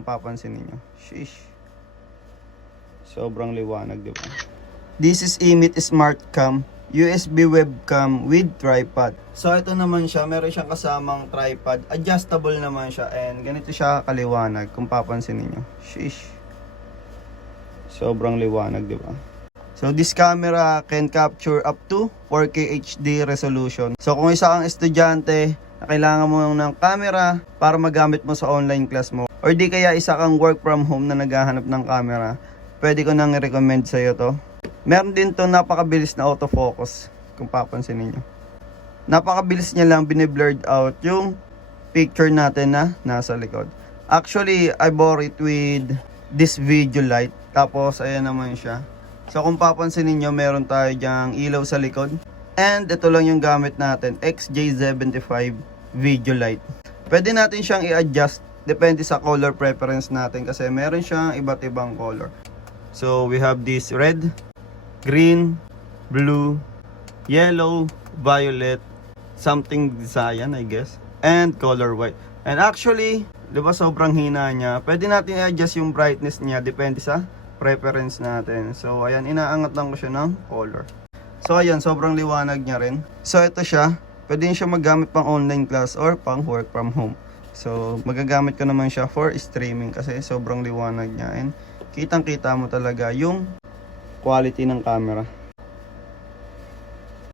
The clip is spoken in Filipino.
kung papansin niyo. Sheesh. Sobrang liwanag, di ba? This is Emit Smart Cam USB webcam with tripod. So ito naman siya, meron siyang kasamang tripod. Adjustable naman siya and ganito siya kaliwanag kung papansin niyo. Sheesh. Sobrang liwanag, di ba? So this camera can capture up to 4K HD resolution. So kung isa kang estudyante na kailangan mo ng camera para magamit mo sa online class mo, or di kaya isa kang work from home na naghahanap ng camera, pwede ko nang i-recommend sa iyo to. Meron din to napakabilis na autofocus kung papansin niyo. Napakabilis niya lang bine-blurred out yung picture natin na nasa likod. Actually, I bought it with this video light. Tapos ayan naman siya. So kung papansin niyo, meron tayo diyang ilaw sa likod. And ito lang yung gamit natin, XJ75 video light. Pwede natin siyang i-adjust depende sa color preference natin kasi meron siyang iba't ibang color. So we have this red, green, blue, yellow, violet, something cyan I guess, and color white. And actually, di ba sobrang hina niya, pwede natin i-adjust yung brightness niya depende sa preference natin. So ayan, inaangat lang ko siya ng color. So ayan, sobrang liwanag niya rin. So ito siya, pwede siya magamit pang online class or pang work from home. So magagamit ko naman siya for streaming kasi sobrang liwanag niya and kitang kita mo talaga yung quality ng camera.